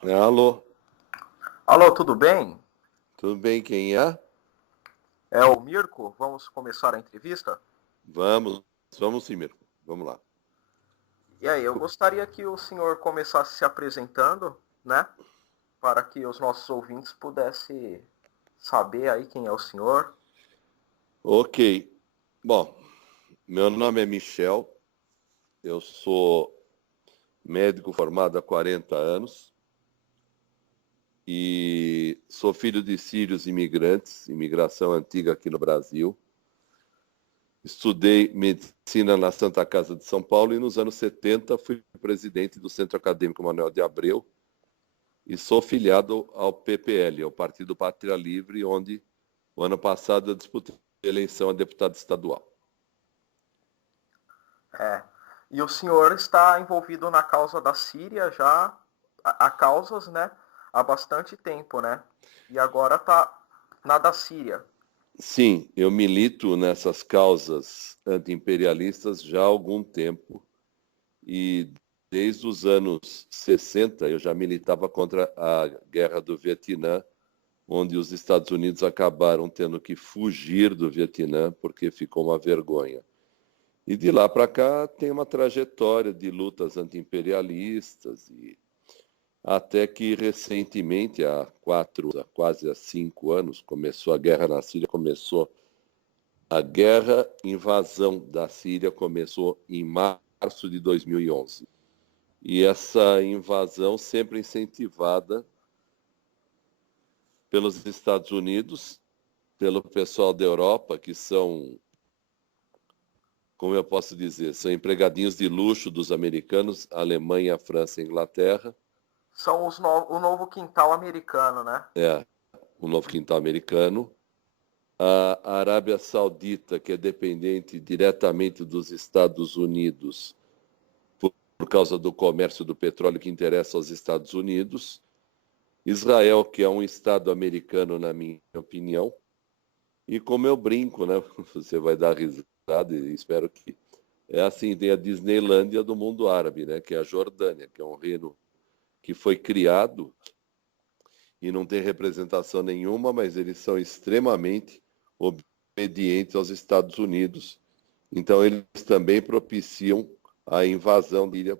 Alô, Alô, tudo bem? tudo bem? Quem é? É o Mirko. Vamos começar a entrevista? Vamos, vamos sim, Mirko. Vamos lá. E aí, eu gostaria que o senhor começasse se apresentando, né? Para que os nossos ouvintes pudessem saber aí quem é o senhor. Ok. Bom, meu nome é Michel, eu sou médico formado há 40 anos e sou filho de sírios imigrantes, imigração antiga aqui no Brasil. Estudei medicina na Santa Casa de São Paulo e nos anos 70 fui presidente do Centro Acadêmico Manuel de Abreu e sou filiado ao PPL, ao Partido Pátria Livre, onde o ano passado eu disputei a eleição a deputado estadual. É. E o senhor está envolvido na causa da Síria já há causas, né? Há bastante tempo, né? E agora está na da Síria. Sim, eu milito nessas causas anti-imperialistas já há algum tempo e desde os anos 60 eu já militava contra a guerra do Vietnã, onde os Estados Unidos acabaram tendo que fugir do Vietnã porque ficou uma vergonha. E de lá para cá tem uma trajetória de lutas anti-imperialistas e até que recentemente, quase há 5 anos, começou a guerra na Síria, começou a guerra invasão da Síria começou em março de 2011. E essa invasão sempre incentivada pelos Estados Unidos, pelo pessoal da Europa, que são, como eu posso dizer, são empregadinhos de luxo dos americanos, Alemanha, França e Inglaterra. São o novo quintal americano, né? É, o novo quintal americano. A Arábia Saudita, que é dependente diretamente dos Estados Unidos, por causa do comércio do petróleo que interessa aos Estados Unidos. Israel, que é um Estado americano, na minha opinião. E como eu brinco, né? Você vai dar risada e espero que... É assim, tem a Disneylândia do mundo árabe, né? Que é a Jordânia, que é um reino que foi criado e não tem representação nenhuma, mas eles são extremamente obedientes aos Estados Unidos. Então, eles também propiciam a invasão da ilha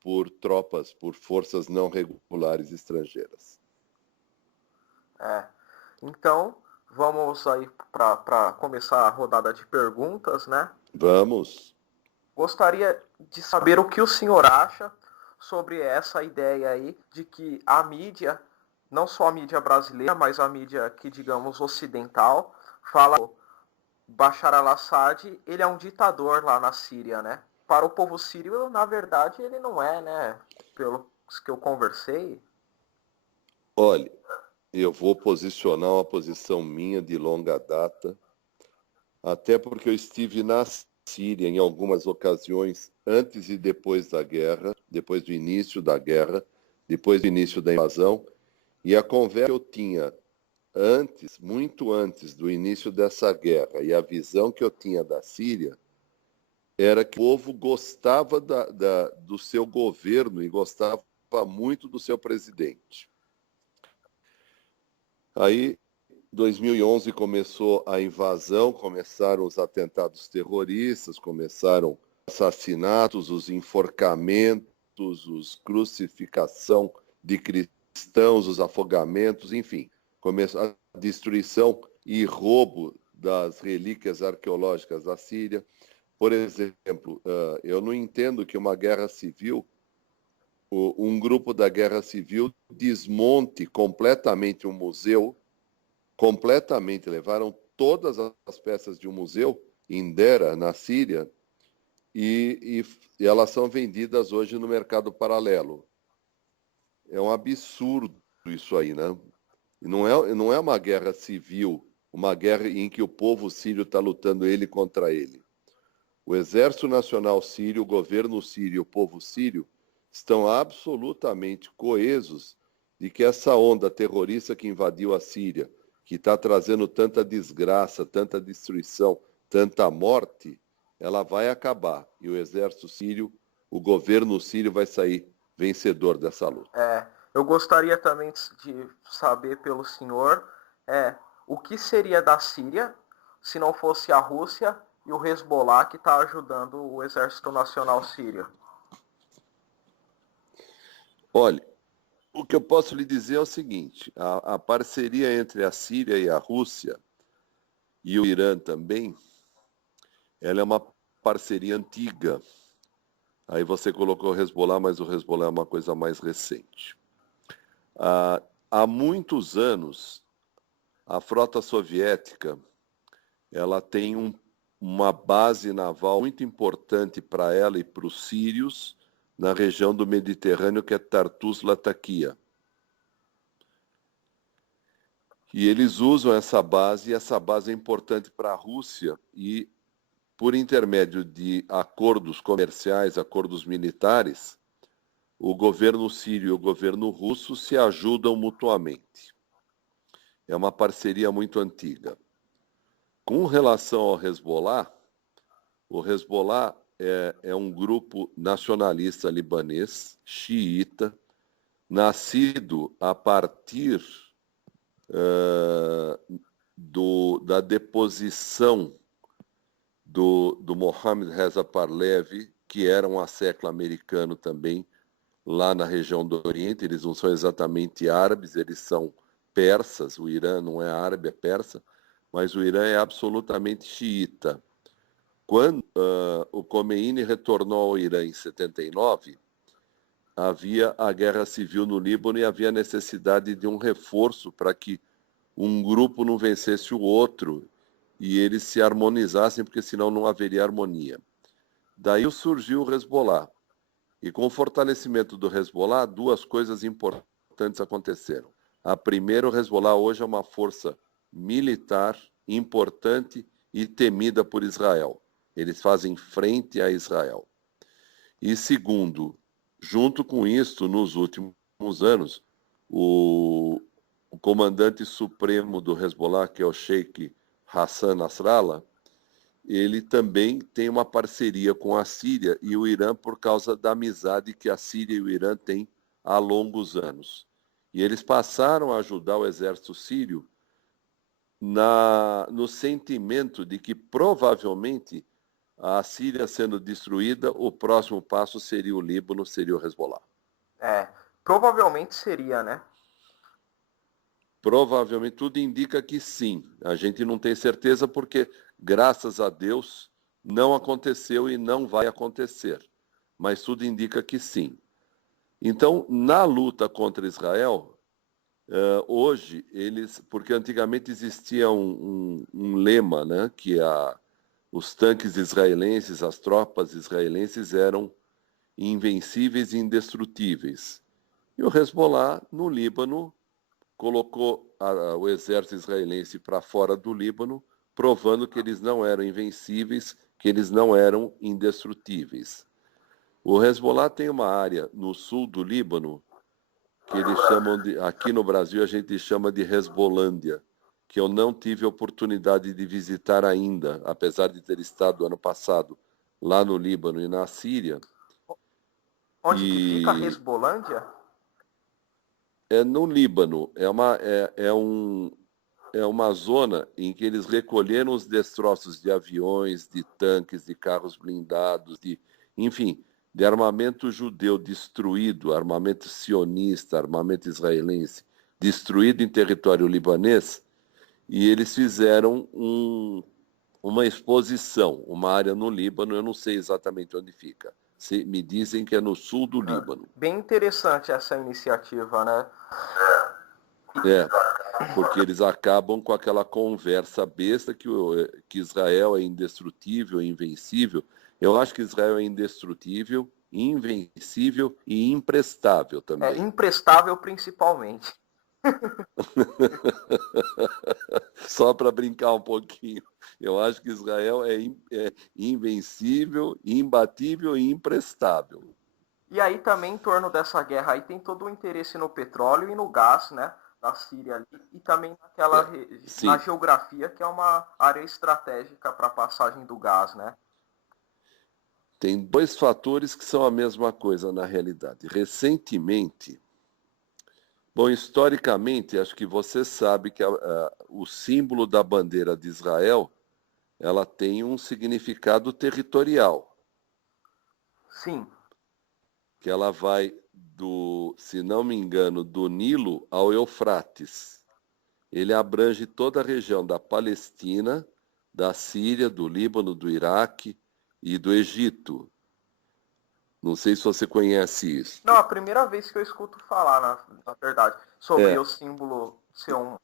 por tropas, por forças não regulares estrangeiras. É. Então, vamos aí para começar a rodada de perguntas, né? Vamos. Gostaria de saber o que o senhor acha sobre essa ideia aí de que a mídia, não só a mídia brasileira, mas a mídia que digamos ocidental, fala que Bashar al-Assad, ele é um ditador lá na Síria, né? Para o povo sírio, na verdade, ele não é, né? Pelos que eu conversei. Olha, eu vou posicionar uma posição minha de longa data, até porque eu estive na Síria em algumas ocasiões antes e depois da guerra, depois do início da guerra, depois do início da invasão, e a conversa que eu tinha antes, muito antes do início dessa guerra, e a visão que eu tinha da Síria era que o povo gostava do seu governo e gostava muito do seu presidente. Aí, 2011 começou a invasão, começaram os atentados terroristas, começaram os assassinatos, os enforcamentos, os crucificação de cristãos, os afogamentos, enfim, começou a destruição e roubo das relíquias arqueológicas da Síria. Por exemplo, eu não entendo que uma guerra civil, um grupo da guerra civil desmonte completamente um museu, completamente, levaram todas as peças de um museu em Dera, na Síria, e elas são vendidas hoje no mercado paralelo. É um absurdo isso aí, né? Não é uma guerra civil, uma guerra em que o povo sírio está lutando ele contra ele. O Exército Nacional Sírio, o governo sírio e o povo sírio estão absolutamente coesos de que essa onda terrorista que invadiu a Síria, que está trazendo tanta desgraça, tanta destruição, tanta morte, ela vai acabar. E o exército sírio, o governo sírio vai sair vencedor dessa luta. É, Eu gostaria também de saber pelo senhor o que seria da Síria se não fosse a Rússia e o Hezbollah que está ajudando o Exército Nacional Sírio. Olha, o que eu posso lhe dizer é o seguinte, a parceria entre a Síria e a Rússia, e o Irã também, ela é uma parceria antiga. Aí você colocou o Hezbollah, mas o Hezbollah é uma coisa mais recente. Há muitos anos, a frota soviética ela tem uma base naval muito importante para ela e para os sírios na região do Mediterrâneo, que é Tartus Latakia. E eles usam essa base, e essa base é importante para a Rússia, e por intermédio de acordos comerciais, acordos militares, o governo sírio e o governo russo se ajudam mutuamente. É uma parceria muito antiga. Com relação ao Hezbollah, o Hezbollah é um grupo nacionalista libanês, xiita, nascido a partir da deposição do Mohamed Reza Pahlavi, que era um asséculo americano também, lá na região do Oriente. Eles não são exatamente árabes, eles são persas. O Irã não é árabe, é persa, mas o Irã é absolutamente xiita. Quando o Khomeini retornou ao Irã em 79, havia a guerra civil no Líbano e havia necessidade de um reforço para que um grupo não vencesse o outro e eles se harmonizassem, porque senão não haveria harmonia. Daí surgiu o Hezbollah. E com o fortalecimento do Hezbollah, duas coisas importantes aconteceram. A primeira, o Hezbollah hoje é uma força militar importante e temida por Israel. Eles fazem frente a Israel. E segundo, junto com isso, nos últimos anos, o comandante supremo do Hezbollah, que é o Sheikh Hassan Nasrallah, ele também tem uma parceria com a Síria e o Irã por causa da amizade que a Síria e o Irã têm há longos anos. E eles passaram a ajudar o exército sírio no sentimento de que provavelmente a Síria sendo destruída, o próximo passo seria o Líbano, seria o Hezbollah. Provavelmente seria, né? Provavelmente, tudo indica que sim. A gente não tem certeza porque, graças a Deus, não aconteceu e não vai acontecer. Mas tudo indica que sim. Então, na luta contra Israel, hoje, porque antigamente existia um lema, né, que os tanques israelenses, as tropas israelenses eram invencíveis e indestrutíveis. E o Hezbollah, no Líbano, colocou o exército israelense para fora do Líbano, provando que eles não eram invencíveis, que eles não eram indestrutíveis. O Hezbollah tem uma área no sul do Líbano, que eles chamam aqui no Brasil a gente chama de Hezbolândia, que eu não tive a oportunidade de visitar ainda, apesar de ter estado ano passado lá no Líbano e na Síria. Onde que fica a Hezbolândia? É no Líbano, é uma zona em que eles recolheram os destroços de aviões, de tanques, de carros blindados, enfim, de armamento judeu destruído, armamento sionista, armamento israelense, destruído em território libanês, e eles fizeram uma exposição, uma área no Líbano, eu não sei exatamente onde fica. Me dizem que é no sul do Líbano. Bem interessante essa iniciativa, né? Porque eles acabam com aquela conversa besta que Israel é indestrutível, invencível. Eu acho que Israel é indestrutível, invencível e imprestável também. Imprestável principalmente. Só para brincar um pouquinho. Eu acho que Israel é invencível, imbatível e imprestável. E aí também em torno dessa guerra aí tem todo o interesse no petróleo e no gás, né? Da Síria ali, e também na geografia, que é uma área estratégica para a passagem do gás, né? Tem dois fatores que são a mesma coisa na realidade. Recentemente, Bom, historicamente, acho que você sabe que o símbolo da bandeira de Israel, ela tem um significado territorial, Sim, que ela vai se não me engano, do Nilo ao Eufrates. Ele abrange toda a região da Palestina, da Síria, do Líbano, do Iraque e do Egito. Não sei se você conhece não, isto. a primeira vez que eu escuto falar, na verdade, sobre É, o símbolo ser um.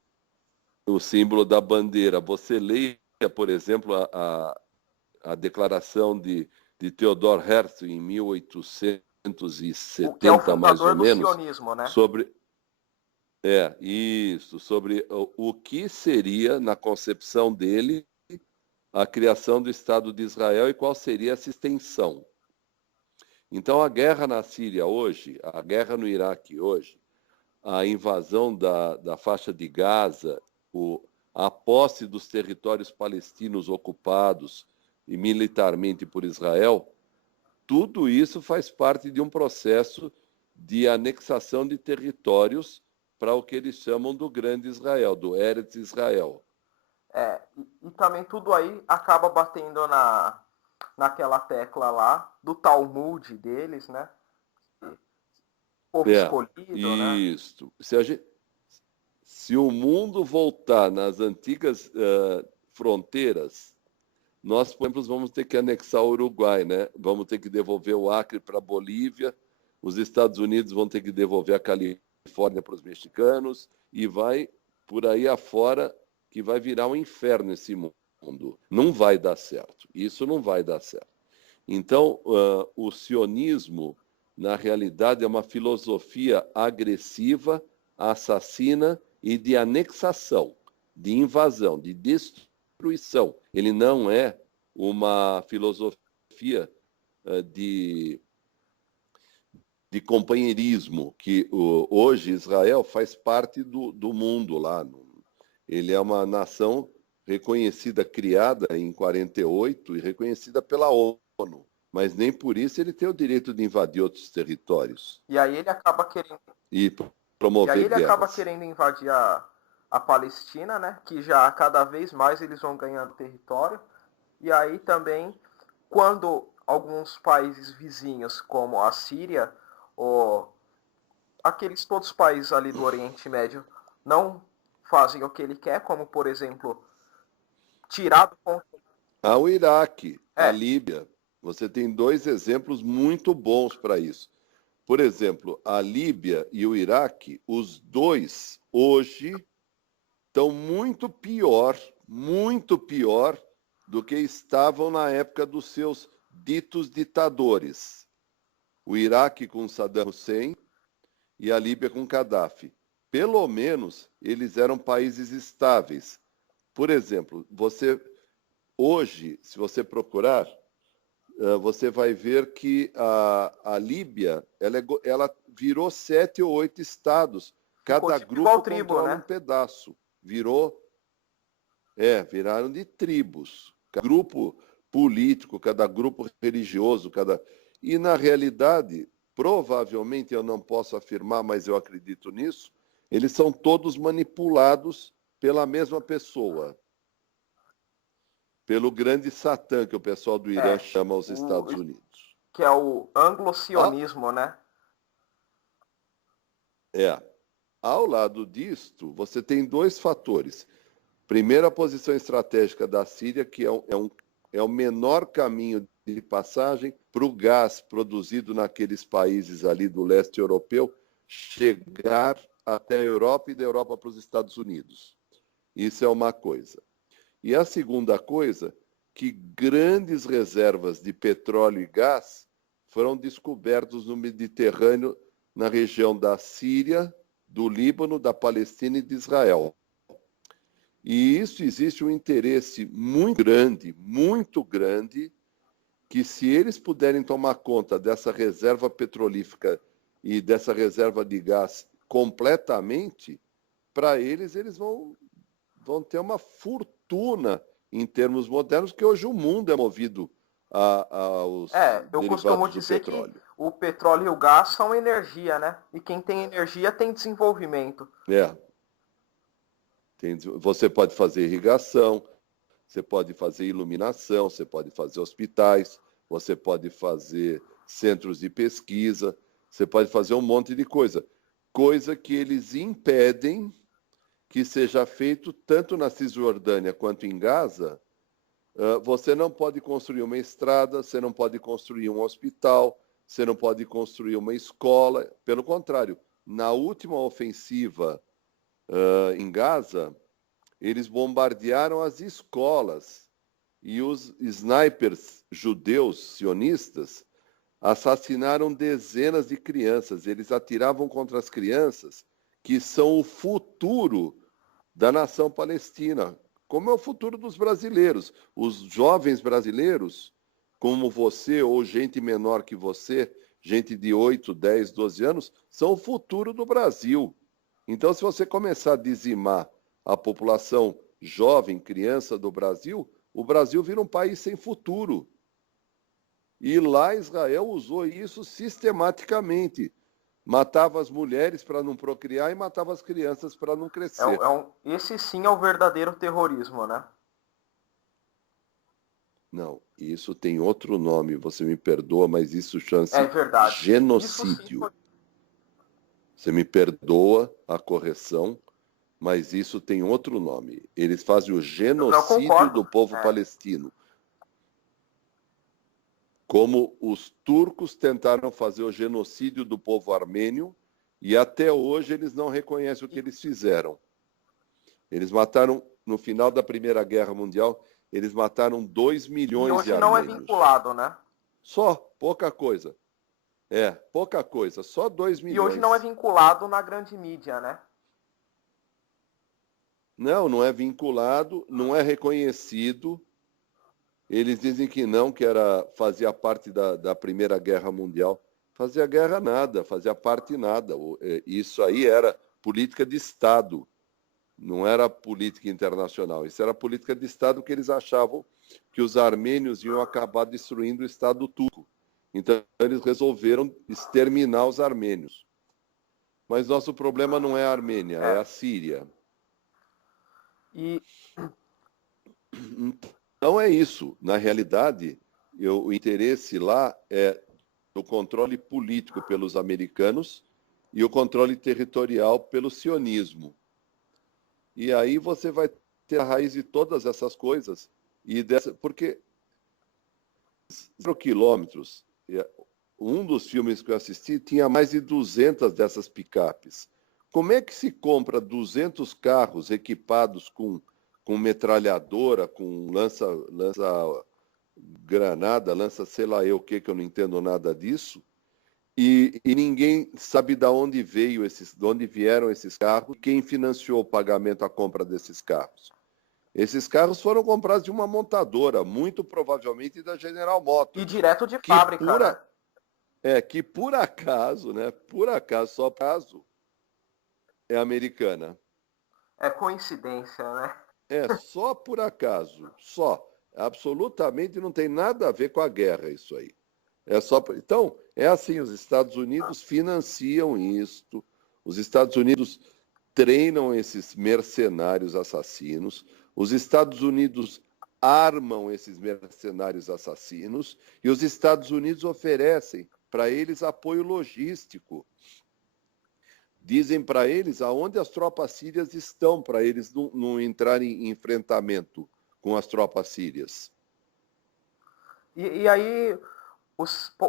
o símbolo da bandeira. Você leia, por exemplo, a declaração de Theodor Herzl em O que é o 1870, mais ou fundador do menos, sionismo, né? sobre sobre o que seria, na concepção dele, a criação do Estado de Israel e qual seria essa extensão. Então, a guerra na Síria hoje, a guerra no Iraque hoje, a invasão da faixa de Gaza, a posse dos territórios palestinos ocupados e militarmente por Israel, tudo isso faz parte de um processo de anexação de territórios para o que eles chamam do Grande Israel, do Eretz Israel. E também tudo aí acaba batendo naquela tecla lá do Talmud deles, né? Povo É, escolhido, né? isso. Se o mundo voltar nas antigas fronteiras, nós, por exemplo, vamos ter que anexar o Uruguai, né? Vamos ter que devolver o Acre para a Bolívia, os Estados Unidos vão ter que devolver a Califórnia para os mexicanos, e vai por aí afora, que vai virar um inferno esse mundo. Não vai dar certo. Isso não vai dar certo. Então, o sionismo, na realidade, é uma filosofia agressiva, assassina e de anexação, de invasão, de destruição. Ele não é uma filosofia de companheirismo, que hoje Israel faz parte do mundo lá. Ele é uma nação reconhecida, criada em 48 e reconhecida pela ONU, mas nem por isso ele tem o direito de invadir outros territórios E aí ele acaba querendo, e e aí promover ele acaba guerras. querendo invadir a Palestina, né? Que já cada vez mais eles vão ganhando território. E aí também, quando alguns países vizinhos, como a Síria, ou aqueles todos os países ali do Oriente Médio, não fazem o que ele quer, como por exemplo, tirar do controle. Ao Iraque, a É, Líbia, você tem dois exemplos muito bons para isso. Por exemplo, a Líbia e o Iraque, os dois hoje estão muito pior do que estavam na época dos seus ditos ditadores. O Iraque com Saddam Hussein e a Líbia com Gaddafi. Pelo menos eles eram países estáveis. Por exemplo, hoje, se você procurar, você vai ver que a Líbia ela virou 7 ou 8 estados. ficou Cada tipo igual grupo tribo, controla um né? pedaço. Viraram de tribos. Cada grupo político, cada grupo religioso, E, na realidade, provavelmente, eu não posso afirmar, mas eu acredito nisso, eles são todos manipulados pela mesma pessoa, pelo grande Satã, que o pessoal do Irã É, chama aos o, Estados Unidos. que é o Ah, anglo-sionismo, né? é. Ao lado disto, você tem dois fatores. Primeiro, a posição estratégica da Síria, que é o menor caminho de passagem para o gás produzido naqueles países ali do leste europeu chegar até a Europa e da Europa para os Estados Unidos. Isso é uma coisa. E a segunda coisa, que grandes reservas de petróleo e gás foram descobertos no Mediterrâneo, na região da Síria, do Líbano, da Palestina e de Israel. E isso existe um interesse muito grande, que se eles puderem tomar conta dessa reserva petrolífera e dessa reserva de gás completamente, para eles vão ter uma fortuna em termos modernos, que hoje o mundo é movido aos Eu costumo derivados do dizer que petróleo. o petróleo e o gás são energia, né? E quem tem energia tem desenvolvimento. Você pode fazer irrigação, você pode fazer iluminação, você pode fazer hospitais, você pode fazer centros de pesquisa, você pode fazer um monte de coisa. Coisa que eles impedem que seja feito tanto na Cisjordânia quanto em Gaza. Você não pode construir uma estrada, você não pode construir um hospital, você não pode construir uma escola. Pelo contrário, na última ofensiva em Gaza, eles bombardearam as escolas e os snipers judeus sionistas assassinaram dezenas de crianças. Eles atiravam contra as crianças que são o futuro da nação palestina, como é o futuro dos brasileiros. Os jovens brasileiros, como você ou gente menor que você, gente de 8, 10, 12 anos, são o futuro do Brasil. Então, se você começar a dizimar a população jovem, criança do Brasil, o Brasil vira um país sem futuro. E lá Israel usou isso sistematicamente. Matava as mulheres para não procriar e matava as crianças para não crescer. Esse sim é o verdadeiro terrorismo, né? Não, isso tem outro nome, você me perdoa, mas isso chama-se genocídio. Você me perdoa a correção, mas isso tem outro nome. Eles fazem o genocídio do povo palestino. Como os turcos tentaram fazer o genocídio do povo armênio, e até hoje eles não reconhecem o que eles fizeram. Eles mataram, no final da Primeira Guerra Mundial, eles mataram 2 milhões de armênios. E hoje não é vinculado, né? Só, pouca coisa. Pouca coisa, só 2 milhões. E hoje não é vinculado na grande mídia, né? Não é vinculado, não é reconhecido. Eles dizem que não, que fazia parte da Primeira Guerra Mundial. Fazia guerra nada, fazia parte nada. Isso aí era política de Estado, não era política internacional. Isso era política de Estado, que eles achavam que os armênios iam acabar destruindo o Estado turco. Então, eles resolveram exterminar os armênios. Mas nosso problema não é a Armênia, é a Síria. Então é isso. Na realidade, o interesse lá é o controle político pelos americanos e o controle territorial pelo sionismo. E aí você vai ter a raiz de todas essas coisas. Porque 0 quilômetros, um dos filmes que eu assisti tinha mais de 200 dessas picapes. Como é que se compra 200 carros equipados com metralhadora, com lança-granada, lança sei lá eu o que eu não entendo nada disso, e ninguém sabe de onde vieram esses carros, quem financiou o pagamento, a compra desses carros. Esses carros foram comprados de uma montadora, muito provavelmente da General Motors. E direto de fábrica, né? Que por acaso, só por acaso, é americana. É coincidência, né? Só por acaso, só. Absolutamente não tem nada a ver com a guerra isso aí. Então, é assim, os Estados Unidos financiam isto, os Estados Unidos treinam esses mercenários assassinos, os Estados Unidos armam esses mercenários assassinos e os Estados Unidos oferecem para eles apoio logístico. Dizem para eles aonde as tropas sírias estão, para eles não entrarem em enfrentamento com as tropas sírias. E aí o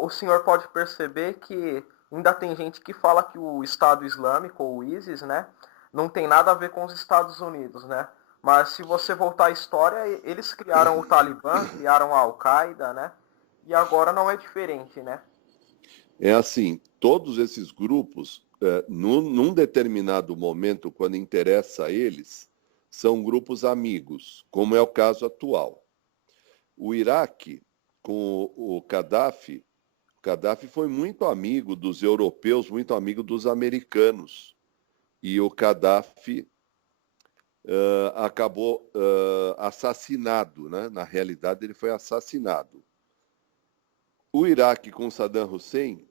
senhor pode perceber que ainda tem gente que fala que o Estado Islâmico, ou o ISIS, né, não tem nada a ver com os Estados Unidos, né? Mas se você voltar à história, eles criaram o Talibã, criaram a Al-Qaeda, né? E agora não é diferente, né? É assim, todos esses grupos, num determinado momento, quando interessa a eles, são grupos amigos, como é o caso atual. O Iraque, com o Gaddafi foi muito amigo dos europeus, muito amigo dos americanos. E o Gaddafi acabou assassinado, né? Na realidade, ele foi assassinado. O Iraque com Saddam Hussein,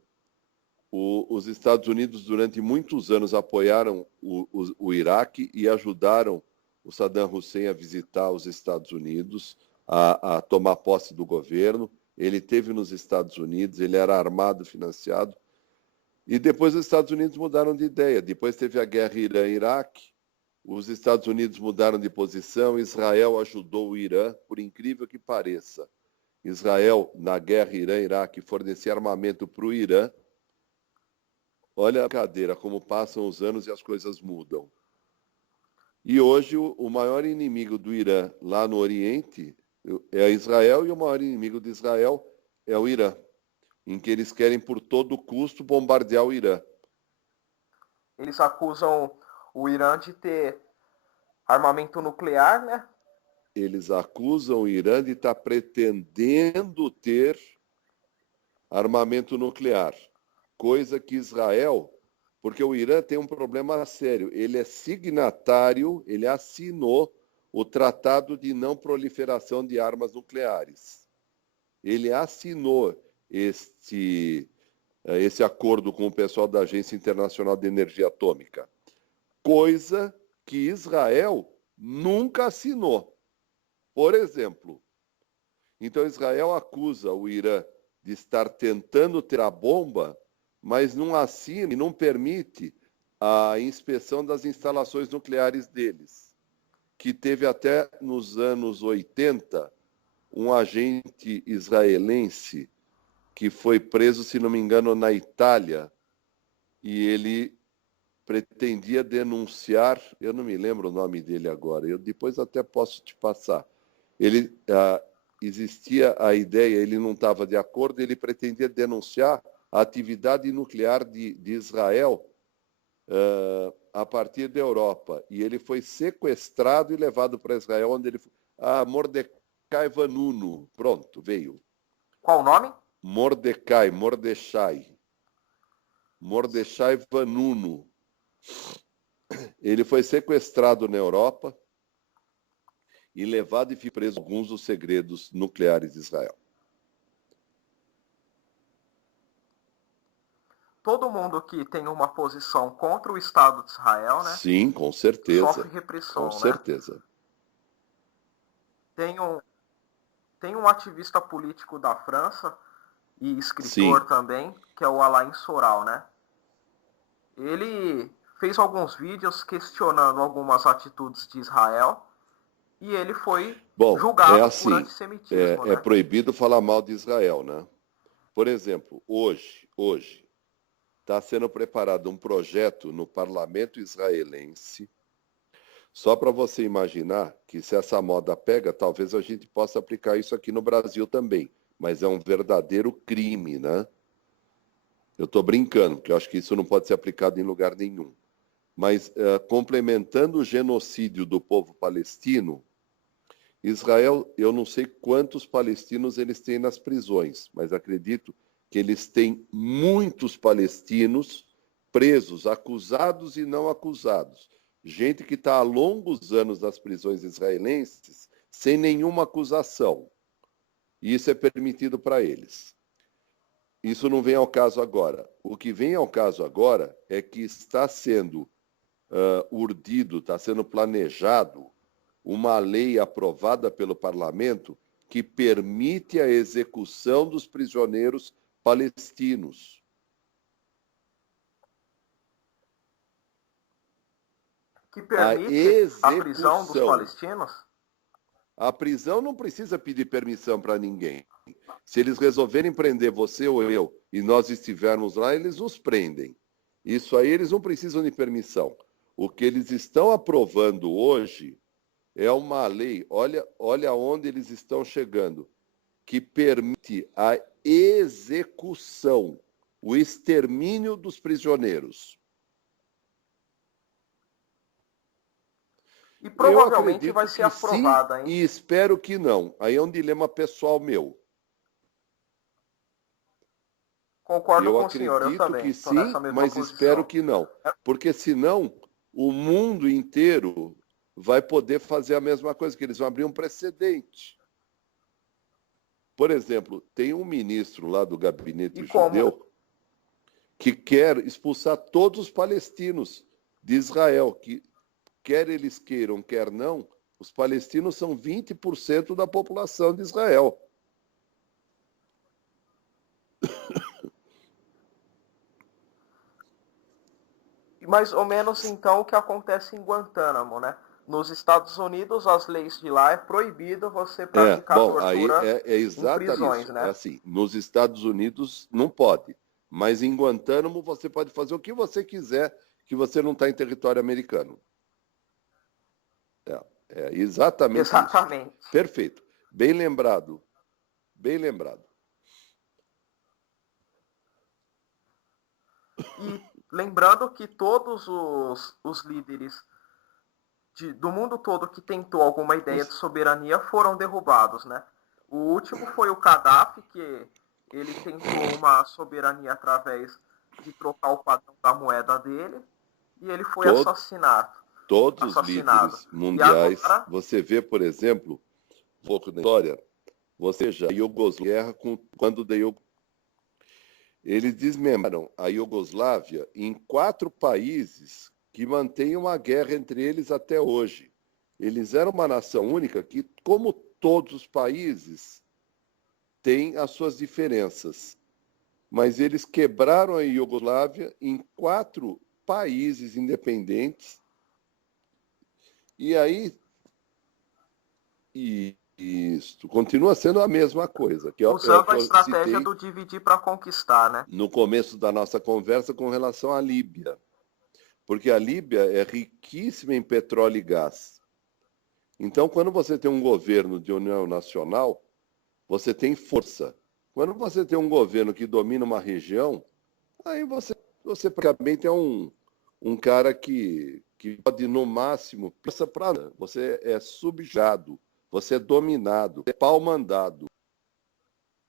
os Estados Unidos durante muitos anos apoiaram o Iraque e ajudaram o Saddam Hussein a visitar os Estados Unidos, a tomar posse do governo. Ele esteve nos Estados Unidos, ele era armado, financiado. E depois os Estados Unidos mudaram de ideia. Depois teve a guerra Irã-Iraque, os Estados Unidos mudaram de posição, Israel ajudou o Irã, por incrível que pareça. Israel, na guerra Irã-Iraque, fornecia armamento para o Irã. Olha a cadeira, como passam os anos e as coisas mudam. E hoje o maior inimigo do Irã lá no Oriente é Israel, e o maior inimigo de Israel é o Irã, em que eles querem por todo custo bombardear o Irã. Eles acusam o Irã de ter armamento nuclear, né? Eles acusam o Irã de estar pretendendo ter armamento nuclear, coisa que Israel, porque o Irã tem um problema sério, ele é signatário, ele assinou o Tratado de Não Proliferação de Armas Nucleares. Ele assinou esse acordo com o pessoal da Agência Internacional de Energia Atômica, coisa que Israel nunca assinou. Por exemplo, então Israel acusa o Irã de estar tentando ter a bomba, mas não assina e não permite a inspeção das instalações nucleares deles, que teve até nos anos 80 um agente israelense que foi preso, se não me engano, na Itália, e ele pretendia denunciar, eu não me lembro o nome dele agora, eu depois até posso te passar. Ele existia a ideia, ele não estava de acordo, ele pretendia denunciar a atividade nuclear de Israel a partir da Europa. E ele foi sequestrado e levado para Israel, onde ele... Mordecai Vanunu, pronto, veio. Qual o nome? Mordecai Vanunu. Ele foi sequestrado na Europa e levado e foi preso alguns dos segredos nucleares de Israel. Todo mundo que tem uma posição contra o Estado de Israel, né? Sim, com certeza. Sofre repressão, com certeza. Tem um ativista político da França e escritor Sim. também, que é o Alain Soral, né? Ele fez alguns vídeos questionando algumas atitudes de Israel e ele foi julgado por antissemitismo. É proibido falar mal de Israel, né? Por exemplo, hoje está sendo preparado um projeto no parlamento israelense, só para você imaginar que se essa moda pega, talvez a gente possa aplicar isso aqui no Brasil também, mas é um verdadeiro crime, né? Eu estou brincando, porque eu acho que isso não pode ser aplicado em lugar nenhum. Mas, complementando o genocídio do povo palestino, Israel, eu não sei quantos palestinos eles têm nas prisões, mas acredito que eles têm muitos palestinos presos, acusados e não acusados. Gente que está há longos anos nas prisões israelenses sem nenhuma acusação. E isso é permitido para eles. Isso não vem ao caso agora. O que vem ao caso agora é que está sendo urdido, está sendo planejado uma lei aprovada pelo parlamento que permite a execução dos prisioneiros palestinos. Que permite a prisão dos palestinos? A prisão não precisa pedir permissão para ninguém. Se eles resolverem prender você ou eu e nós estivermos lá, eles nos prendem. Isso aí eles não precisam de permissão. O que eles estão aprovando hoje é uma lei, olha onde eles estão chegando, que permite a execução, o extermínio dos prisioneiros. E provavelmente vai ser aprovada, hein? E espero que não. Aí é um dilema pessoal meu. Concordo com o senhor, eu também. Que sim, mas posição. Espero que não. Porque senão o mundo inteiro vai poder fazer a mesma coisa, que eles vão abrir um precedente. Por exemplo, tem um ministro lá do gabinete judeu que quer expulsar todos os palestinos de Israel, que quer eles queiram, quer não, os palestinos são 20% da população de Israel. Mais ou menos, então, o que acontece em Guantánamo, né? Nos Estados Unidos, as leis de lá é proibido você praticar tortura aí em prisões, exatamente, né? é assim, nos Estados Unidos não pode, mas em Guantánamo você pode fazer o que você quiser, que você não está em território americano. É exatamente Exatamente. isso. Perfeito. Bem lembrado. Bem lembrado. E lembrando que todos os líderes do mundo todo que tentou alguma ideia de soberania foram derrubados, né? O último foi o Gaddafi, que ele tentou uma soberania através de trocar o padrão da moeda dele, e ele foi assassinado. Todos os líderes mundiais, agora, você vê, por exemplo, um pouco da história, você já Iugoslávia, quando da eles desmembraram a Iugoslávia em 4 países que mantêm uma guerra entre eles até hoje. Eles eram uma nação única que, como todos os países, têm as suas diferenças. Mas eles quebraram a Iugoslávia em 4 países independentes. E aí, isso continua sendo a mesma coisa. Que usando a estratégia do dividir para conquistar, né? No começo da nossa conversa com relação à Líbia. Porque a Líbia é riquíssima em petróleo e gás. Então, quando você tem um governo de união nacional, você tem força. Quando você tem um governo que domina uma região, aí você praticamente é um cara que pode, no máximo, você é subjugado, você é dominado, é pau-mandado.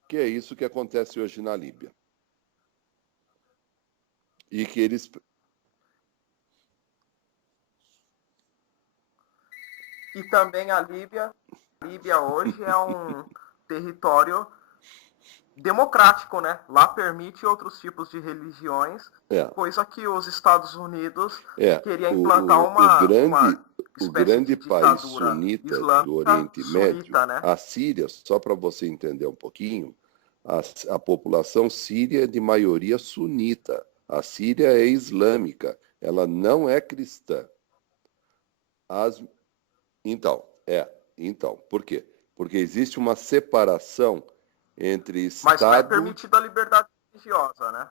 Que é isso que acontece hoje na Líbia. E que eles... E também a Líbia hoje é um território democrático, né? Lá permite outros tipos de religiões, coisa que os Estados Unidos queria implantar o grande país sunita do Oriente Médio, né? A Síria, só para você entender um pouquinho, a população síria é de maioria sunita. A Síria é islâmica, ela não é cristã. Então, por quê? Porque existe uma separação entre Estado... Mas lá é permitida a liberdade religiosa, né?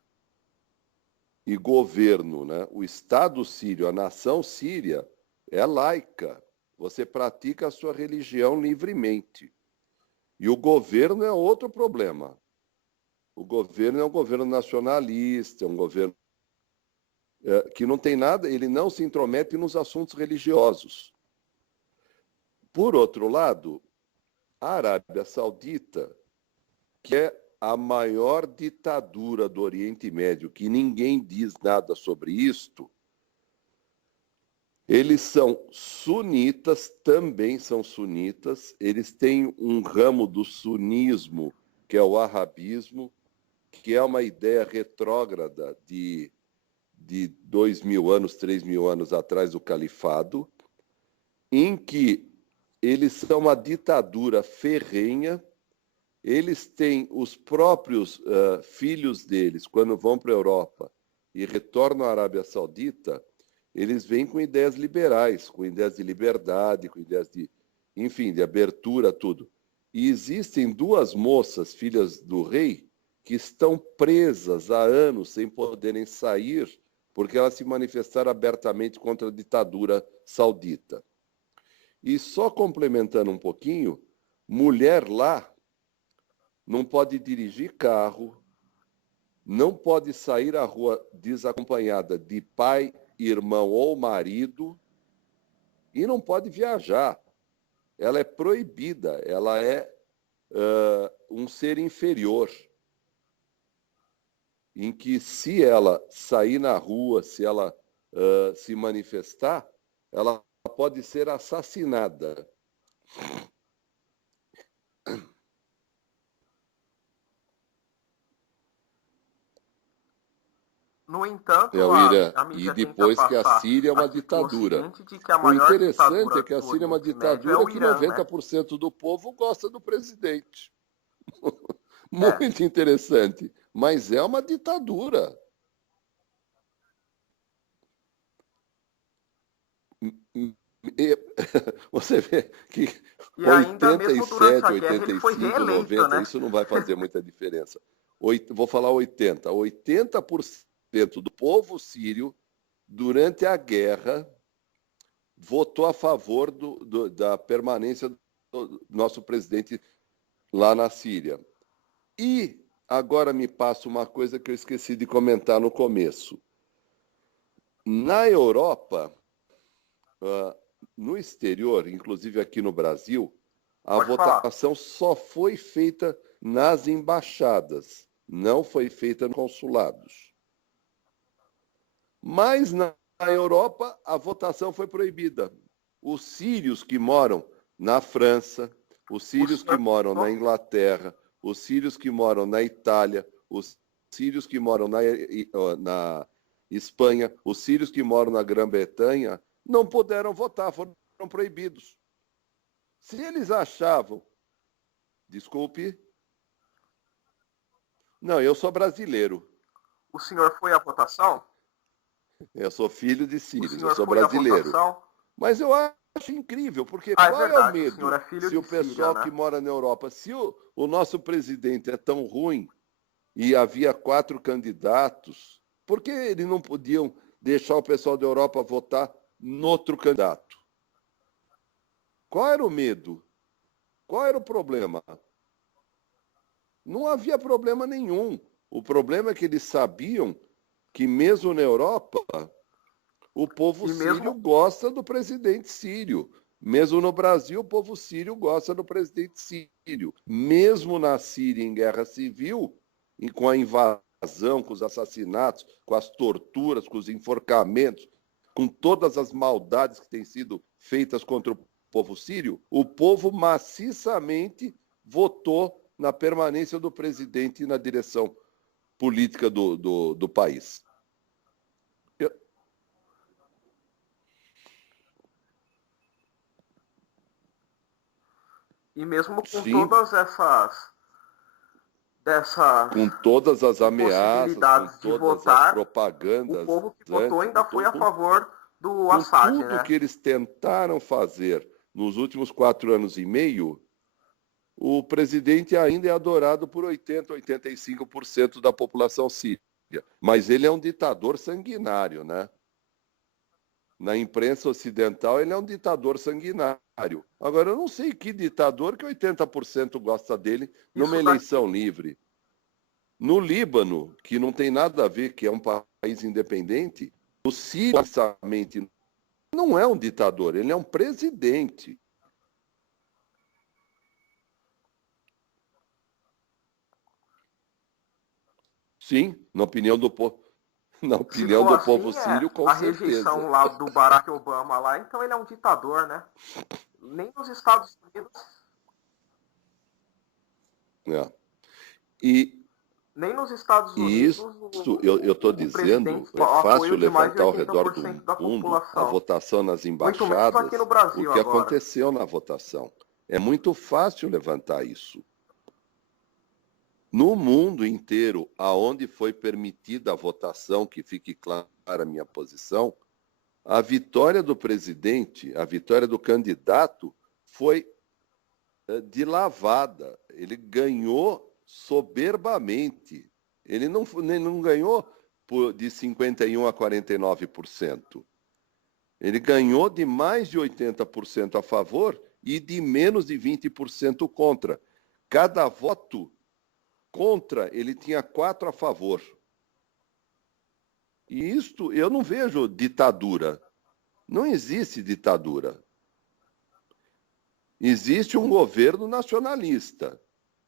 E governo, né? O Estado sírio, a nação síria, é laica. Você pratica a sua religião livremente. E o governo é outro problema. O governo é um governo nacionalista, é um governo que não tem nada, ele não se intromete nos assuntos religiosos. Por outro lado, a Arábia Saudita, que é a maior ditadura do Oriente Médio, que ninguém diz nada sobre isto, eles são sunitas, também são sunitas, eles têm um ramo do sunismo, que é o arabismo, que é uma ideia retrógrada de 2.000 anos, 3.000 anos atrás do califado, em que eles são uma ditadura ferrenha. Eles têm os próprios filhos deles, quando vão para a Europa e retornam à Arábia Saudita, eles vêm com ideias liberais, com ideias de liberdade, com ideias de, enfim, de abertura, tudo. E existem 2 moças, filhas do rei, que estão presas há anos sem poderem sair, porque elas se manifestaram abertamente contra a ditadura saudita. E só complementando um pouquinho, mulher lá não pode dirigir carro, não pode sair à rua desacompanhada de pai, irmão ou marido e não pode viajar. Ela é proibida, ela é um ser inferior, em que se ela sair na rua, se ela se manifestar, ela pode ser assassinada. No entanto, É o Irã. a E mídia tenta depois que a passar Síria é uma aqui para o ditadura. Ocidente de que a O maior interessante ditadura é que a do Síria é uma Oriente Médio é ditadura o que Irã, né? 90% do povo gosta do presidente. É. Muito interessante. Mas é uma ditadura. E você vê que E ainda mesmo durante 87, a guerra ele foi 85, reeleito, 90, né? isso não vai fazer muita diferença. Vou falar 80. 80% do povo sírio, durante a guerra, votou a favor da permanência do nosso presidente lá na Síria. E agora me passa uma coisa que eu esqueci de comentar no começo. Na Europa, no exterior, inclusive aqui no Brasil, a Pode falar. votação só foi feita nas embaixadas, não foi feita nos consulados. Mas na Europa, a votação foi proibida. Os sírios que moram na França, os O sírios que senhor moram na pensou? Inglaterra, os sírios que moram na Itália, os sírios que moram na Espanha, os sírios que moram na Grã-Bretanha, não puderam votar, foram proibidos. Se eles achavam, desculpe, não, eu sou brasileiro, O senhor foi à votação? eu sou filho de O sírios, eu senhor sou foi à brasileiro. votação? Mas eu acho incrível, porque Ah, é qual é o verdade, o senhor medo é filho se de o Síria, pessoal que né? mora na Europa, se o nosso presidente é tão ruim e havia 4 candidatos, por que eles não podiam deixar o pessoal da Europa votar no outro candidato? Qual era o medo? Qual era o problema? Não havia problema nenhum. O problema é que eles sabiam que mesmo na Europa, o povo E sírio mesmo, gosta do presidente sírio. Mesmo no Brasil, o povo sírio gosta do presidente sírio. Mesmo na Síria, em guerra civil, e com a invasão, com os assassinatos, com as torturas, com os enforcamentos, com todas as maldades que têm sido feitas contra o povo sírio, o povo maciçamente votou na permanência do presidente na direção política do país. e mesmo com Sim, todas dessas com todas as ameaças, com impossibilidades de todas as votar, o propagandas povo que votou antes, ainda foi a favor do com Assad, tudo né? que eles tentaram fazer nos últimos 4 anos e meio, o presidente ainda é adorado por 80, 85% da população síria. Mas ele é um ditador sanguinário, né? Na imprensa ocidental, ele é um ditador sanguinário. Agora, eu não sei que ditador que 80% gosta dele numa Isso daí, eleição livre. No Líbano, que não tem nada a ver, que é um país independente, o Sírio não é um ditador, ele é um presidente. Sim, na opinião do povo, na se opinião for do povo assim, sírio, com a certeza. rejeição lá do Barack Obama lá, então ele é um ditador, né? Nem nos Estados Unidos, É. E nem nos Estados Unidos isso, eu estou o presidente dizendo, é apoio fácil de mais de levantar ao redor do 80% da mundo a população. votação nas Muito menos aqui no embaixadas, o Brasil que agora. aconteceu na votação. É muito fácil levantar isso. No mundo inteiro, aonde foi permitida a votação, que fique clara a minha posição, a vitória do presidente, a vitória do candidato foi de lavada. Ele ganhou soberbamente. Ele não ganhou de 51% a 49%. Ele ganhou de mais de 80% a favor e de menos de 20% contra. Cada voto contra, ele tinha 4 a favor. E isto, eu não vejo ditadura. Não existe ditadura. Existe um governo nacionalista.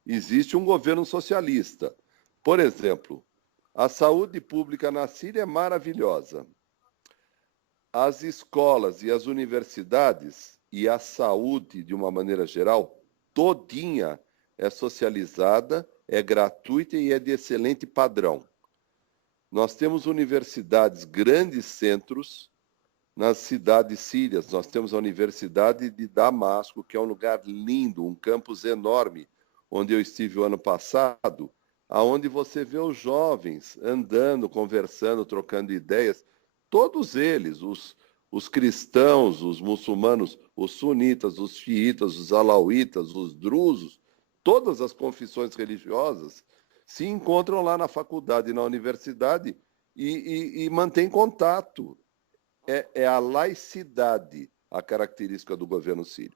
Existe um governo socialista. Por exemplo, a saúde pública na Síria é maravilhosa. As escolas e as universidades e a saúde, de uma maneira geral, todinha é socializada, é gratuita e é de excelente padrão. Nós temos universidades, grandes centros, nas cidades sírias. Nós temos a Universidade de Damasco, que é um lugar lindo, um campus enorme, onde eu estive o ano passado, aonde você vê os jovens andando, conversando, trocando ideias, todos eles, os cristãos, os muçulmanos, os sunitas, os xiitas, os alauítas, os drusos, todas as confissões religiosas se encontram lá na faculdade e na universidade e mantêm contato. É a laicidade a característica do governo sírio.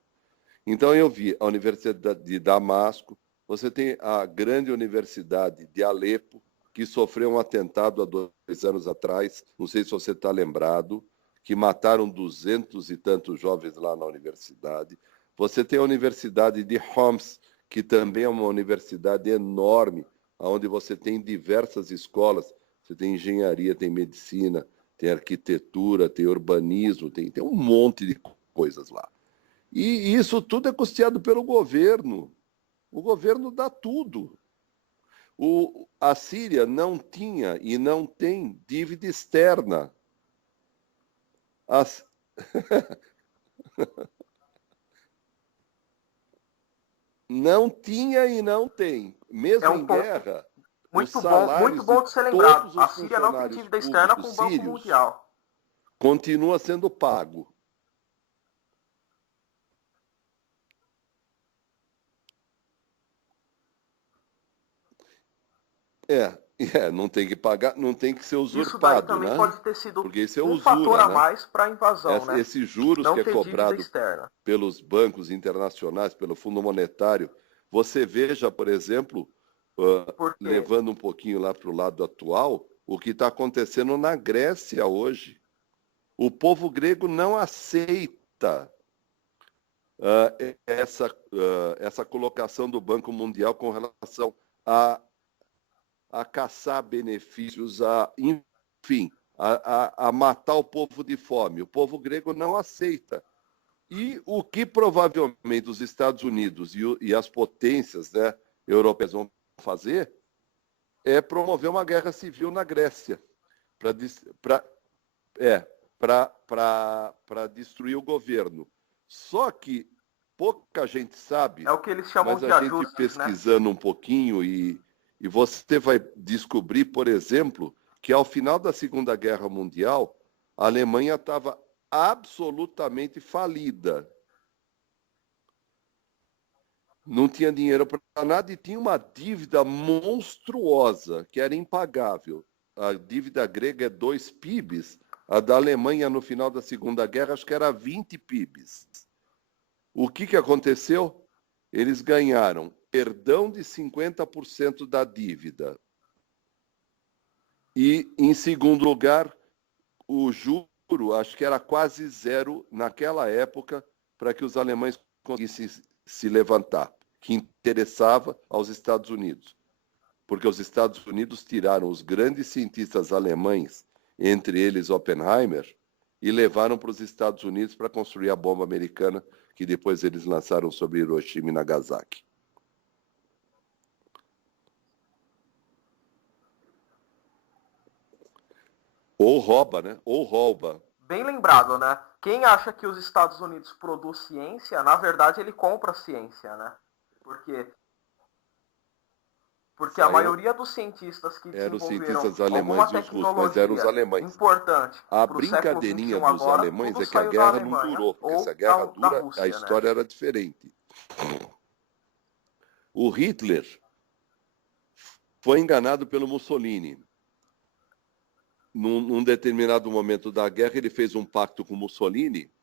Então eu vi a Universidade de Damasco, você tem a grande Universidade de Alepo, que sofreu um atentado há 2 anos atrás, não sei se você está lembrado, que mataram 200 e tantos jovens lá na universidade. Você tem a Universidade de Homs, que também é uma universidade enorme, onde você tem diversas escolas, você tem engenharia, tem medicina, tem arquitetura, tem urbanismo, tem um monte de coisas lá. E isso tudo é custeado pelo governo. O governo dá tudo. A Síria não tinha e não tem dívida externa. Não tinha e não tem. Mesmo em guerra, os salários muito bom de ser de lembrado. todos A os Síria não tem funcionários dívida externa com o públicos Banco sírios Mundial. continua sendo pago. Não tem que pagar, não tem que ser Isso daí usurpado, também né? pode ter sido Porque isso é um usura, fator a né? mais para a invasão, né? Esses juros Não que é ter dívida cobrado externa. pelos bancos internacionais, pelo Fundo Monetário, você veja, por exemplo, Porque levando um pouquinho lá para o lado atual, o que está acontecendo na Grécia hoje. O povo grego não aceita essa colocação do Banco Mundial com relação a caçar benefícios, enfim, a matar o povo de fome. O povo grego não aceita. E o que provavelmente os Estados Unidos e as potências, né, europeias vão fazer é promover uma guerra civil na Grécia para destruir o governo. Só que pouca gente sabe, é o que eles chamam mas de a gente ajustes, né? pesquisando um pouquinho e você vai descobrir, por exemplo, que ao final da Segunda Guerra Mundial, a Alemanha estava absolutamente falida. Não tinha dinheiro para nada e tinha uma dívida monstruosa, que era impagável. A dívida grega é 2 PIBs, a da Alemanha no final da Segunda Guerra acho que era 20 PIBs. O que aconteceu? Eles ganharam perdão de 50% da dívida. E, em segundo lugar, o juro, acho que era quase zero naquela época, para que os alemães conseguissem se levantar, que interessava aos Estados Unidos. Porque os Estados Unidos tiraram os grandes cientistas alemães, entre eles Oppenheimer, e levaram para os Estados Unidos para construir a bomba americana, que depois eles lançaram sobre Hiroshima e Nagasaki. Ou rouba, né? Ou rouba. Bem lembrado, né? Quem acha que os Estados Unidos produz ciência, na verdade ele compra ciência, né? Porque a maioria dos cientistas que Eram os desenvolveram cientistas alguma alemães e os russos, mas eram os tecnologia alemães. importante A para o século brincadeirinha XXI dos agora, alemães tudo é que a saiu da guerra não Alemanha durou, porque se a ou guerra da dura, a Rússia, né? história era diferente. O Hitler foi enganado pelo Mussolini. Num determinado momento da guerra, ele fez um pacto com Mussolini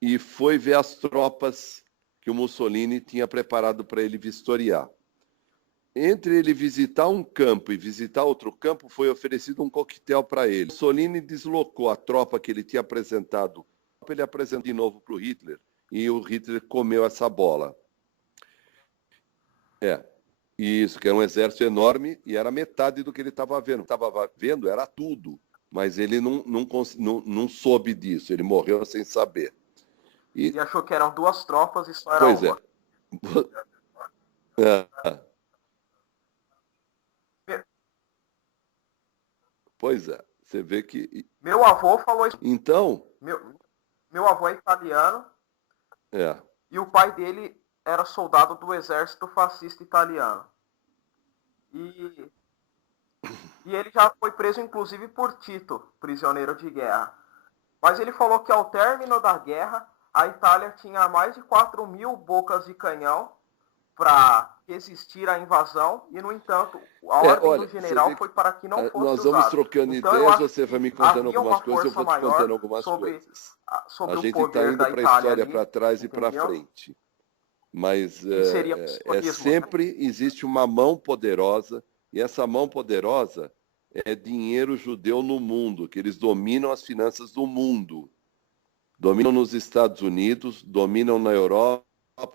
e foi ver as tropas que o Mussolini tinha preparado para ele vistoriar. Entre ele visitar um campo e visitar outro campo, foi oferecido um coquetel para ele. Mussolini deslocou a tropa que ele tinha apresentado. Ele apresentou de novo para o Hitler e o Hitler comeu essa bola. Isso, que era um exército enorme e era metade do que ele estava vendo. Estava vendo era tudo, mas ele não soube disso, ele morreu sem saber. E achou que eram 2 tropas e só era Pois uma. é. Pois é, você vê que... Meu avô falou isso. Então, Meu avô é italiano é, e o pai dele era soldado do exército fascista italiano. E, e ele já foi preso, inclusive, por Tito, prisioneiro de guerra. Mas ele falou que ao término da guerra, a Itália tinha mais de 4.000 bocas de canhão para resistir à invasão e, no entanto, a ordem do olha, você general vê que foi para que não fosse nós vamos usado. trocando Então eu ideias, acho você vai que me contando havia algumas uma coisas, eu força vou te contando maior algumas sobre, coisas. A sobre o gente está poder indo da para a Itália história para ali, trás e para entendeu? frente. Mas Que seria o sionismo, né? sempre existe uma mão poderosa, e essa mão poderosa é dinheiro judeu no mundo, que eles dominam as finanças do mundo. Dominam nos Estados Unidos, dominam na Europa,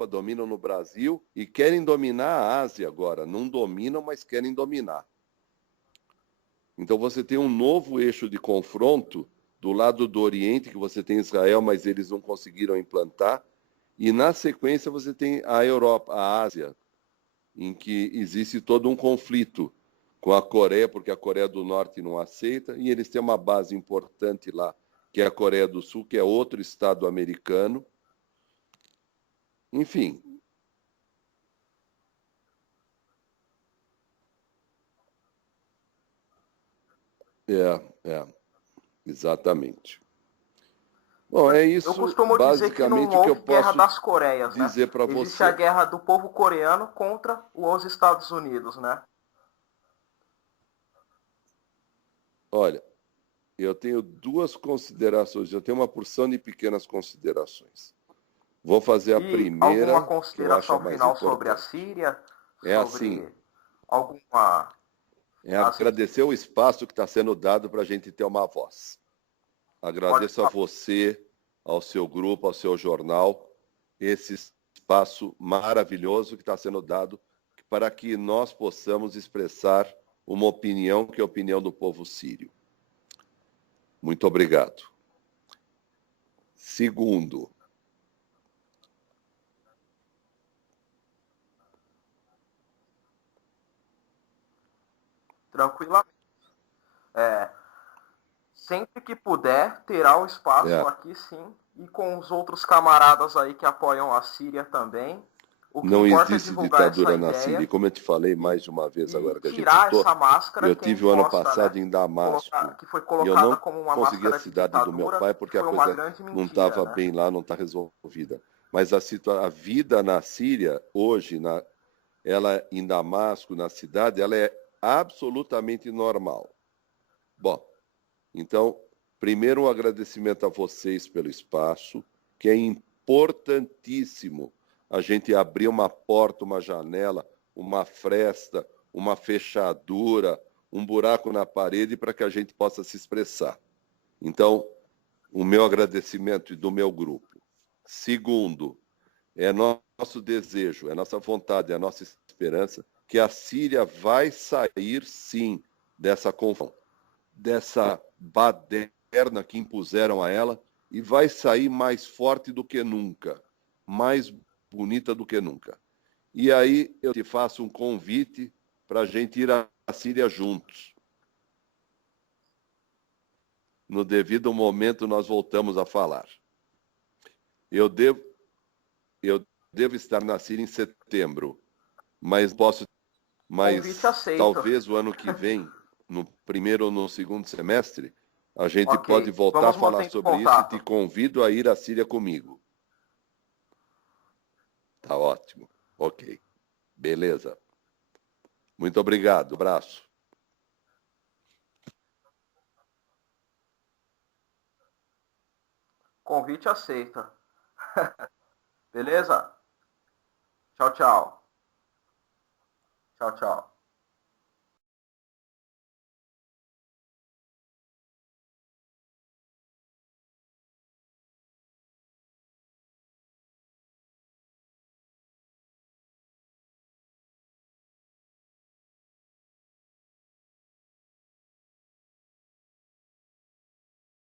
dominam no Brasil e querem dominar a Ásia agora. Não dominam, mas querem dominar. Então você tem um novo eixo de confronto do lado do Oriente, que você tem Israel, mas eles não conseguiram implantar. E na sequência você tem a Europa, a Ásia, em que existe todo um conflito com a Coreia, porque a Coreia do Norte não aceita, e eles têm uma base importante lá, que é a Coreia do Sul, que é outro estado americano. Enfim. Exatamente. Bom, é Eu isso costumo dizer que não basicamente o que eu houve guerra posso das Coreias, né? dizer para Existe a você. guerra do povo coreano contra os Estados Unidos, né? Olha, eu tenho duas considerações, eu tenho uma porção de pequenas considerações. Vou fazer a E alguma primeira, que eu acho a consideração mais final sobre a importante. Síria? É assim, Sobre alguma... é Assim, agradecer o espaço que está sendo dado para a gente ter uma voz. pode Agradeço a falar. você, ao seu grupo, ao seu jornal, esse espaço maravilhoso que está sendo dado para que nós possamos expressar uma opinião que é a opinião do povo sírio. Muito obrigado. Segundo, Tranquilamente. É, sempre que puder, terá o espaço é, aqui sim. E com os outros camaradas aí que apoiam a Síria também. O que não importa é existe divulgar essa ditadura na Síria. E ideia como eu te falei e, mais de uma vez e agora que a gente tirar voltou, essa máscara eu que é tive o ano imposta, passado né? em Damasco Que foi e eu colocada não como uma consegui a máscara de cidade do meu ditadura, pai que porque a foi uma coisa grande não mentira, estava né? bem lá, não está resolvida. Mas a vida na Síria, hoje, ela em Damasco, na cidade, ela é absolutamente normal. Bom, então, primeiro um agradecimento a vocês pelo espaço, que é importantíssimo a gente abrir uma porta, uma janela, uma fresta, uma fechadura, um buraco na parede para que a gente possa se expressar. Então, o meu agradecimento e do meu grupo. Segundo, é nosso desejo, é nossa vontade, é nossa esperança que a Síria vai sair, sim, dessa confusão, dessa baderna que impuseram a ela e vai sair mais forte do que nunca, mais bonita do que nunca. E aí eu te faço um convite para a gente ir à Síria juntos. No devido momento nós voltamos a falar. Eu devo, eu devo estar na Síria em setembro, mas Convite aceito. talvez o ano que vem, no primeiro ou no segundo semestre, a gente pode Ok. voltar a Vamos falar mantendo sobre isso e te contato. convido a ir à Síria comigo. Tá ótimo. Ok. Beleza. Muito obrigado. Abraço. Convite aceito. Beleza? Tchau, tchau. Tchau, tchau.